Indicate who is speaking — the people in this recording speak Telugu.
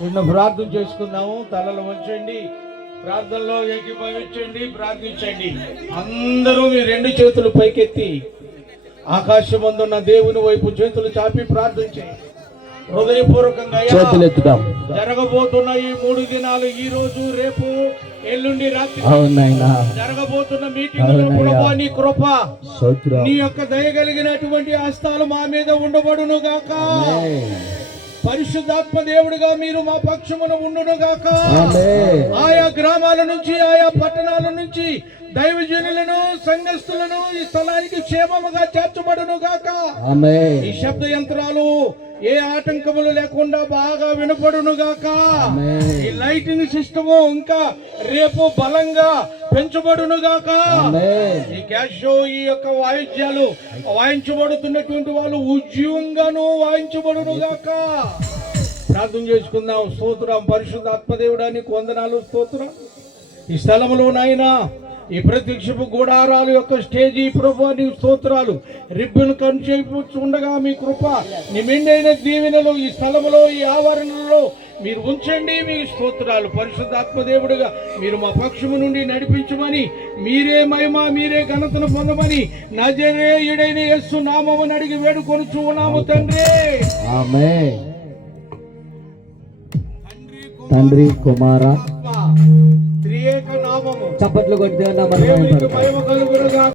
Speaker 1: చిన్న ప్రార్థన చేసుకుందాము. తలలు వంచండి. ప్రార్థనలో ఏకీభవించండి. ప్రార్థించండి. అందరూ మీ రెండు చేతులు పైకెత్తి ఆకాశమందున్న దేవుని వైపు చేతులు చాపి ప్రార్థన చేయండి హృదయపూర్వకంగా
Speaker 2: చేతులు ఎత్తుదాం
Speaker 1: జరగబోతున్న ఈ మూడు దినాలు ఈ రోజు రేపు ఎల్లుండి రాత్రి జరగబోతున్న మీటింగ్ నీ కృప నీ యొక్క దయగలిగినటువంటి హస్తాలు మా మీద ఉండబడును గాక. పరిశుద్ధాత్మ దేవుడిగా మీరు మా పక్షమున ఉండును గాక. ఆయా గ్రామాల నుంచి ఆయా పట్టణాల నుంచి దైవజనులను సంఘస్థులను ఈ స్థలానికి క్షేమముగా చేర్చబడును గాక. ఈ శబ్ద యంత్రాలు ఏ ఆటంకములు లేకుండా బాగా వినపడును గాక
Speaker 2: ఆమేన్.
Speaker 1: ఈ లైటింగ్ సిస్టము ఇంకా రేపు బలంగా పెంచబడును గాక
Speaker 2: ఆమేన్.
Speaker 1: ఈ క్యాష్ షో ఈ యొక్క వాయిద్యాలు వాయించబడుతున్నటువంటి వాళ్ళు ఉద్యోగంగాను వాయించబడును గాక ప్రార్థన చేసుకుందాం. స్తోత్రం. పరిశుద్ధాత్మదేవుడానికి వందనాలు స్తోత్రం. ఈ స్థలంలో నాయనా ఈ ప్రత్యక్షపు గుడారాలు యొక్క స్టేజీ ప్రభు నీ స్తోత్రాలు. రిబ్బన్ కనిచేపు ఉండగా మీ కృప నీ మెండైన దీవెనలు ఈ స్థలంలో ఈ ఆవరణలో మీరు ఉంచండి మీ స్తోత్రాలు. పరిశుద్ధాత్మ దేవుడుగా మీరు మా పక్షము నుండి నడిపించమని మీరే మహిమ మీరే ఘనతను పొందమని నజరేయుడైన యస్సు నామమును అడిగి వేడుకొని ఉన్నాము తండ్రి.
Speaker 2: తండ్రి కుమార
Speaker 1: నామము.
Speaker 2: చప్పట్లు
Speaker 1: దేవునికి మహిమ కలుగునుగా